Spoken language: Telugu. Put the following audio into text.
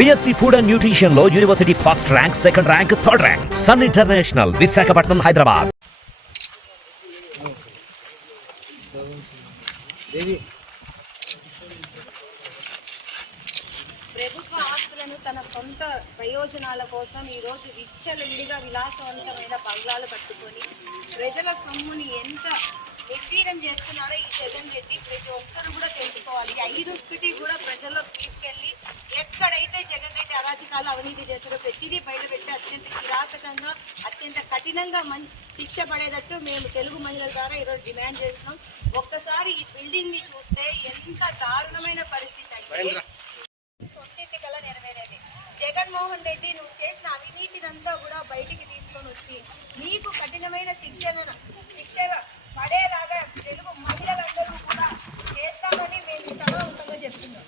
BSc Food and Nutrition లో university first rank, second rank, third rank. Sun International, Visakhapatnam, Hyderabad. ప్రభుత్వ ఆస్తులను తన సొంత ప్రయోజనాల కోసం ఈరోజు విచ్చలవిడిగా విలాసవంతమైన బంగ్లాలు కట్టుకొని ప్రజల సొమ్ముని ఎంత నిర్వీర్యం చేస్తున్నారో ఈ జగన్ రెడ్డి ప్రతి ఒక్కరు కూడా తెలుసుకోవాలి. 5 కూడా ప్రజల్లోకి తీసుకెళ్లి ఎక్కడైతే జగన్ రెడ్డి అరాచకాలు అవినీతి చేస్తారో ప్రతిదీ బయటపెట్టి అత్యంత కిరాతకంగా, అత్యంత కఠినంగా శిక్ష పడేటట్టు మేము తెలుగు మహిళల ద్వారా ఈరోజు డిమాండ్ చేస్తున్నాం. ఒక్కసారి ఈ బిల్డింగ్ ని చూస్తే ఎంత దారుణమైన పరిస్థితి అంటే సొంతింటి కల నెరవేరేది. జగన్మోహన్ రెడ్డి నువ్వు చేసిన అవినీతినంతా కూడా బయటికి తీసుకొని వచ్చి మీకు కఠినమైన శిక్ష పడేలాగా తెలుగు మహిళలందరూ కూడా చేస్తామని మేము సభాముఖంగా చెప్తున్నాం.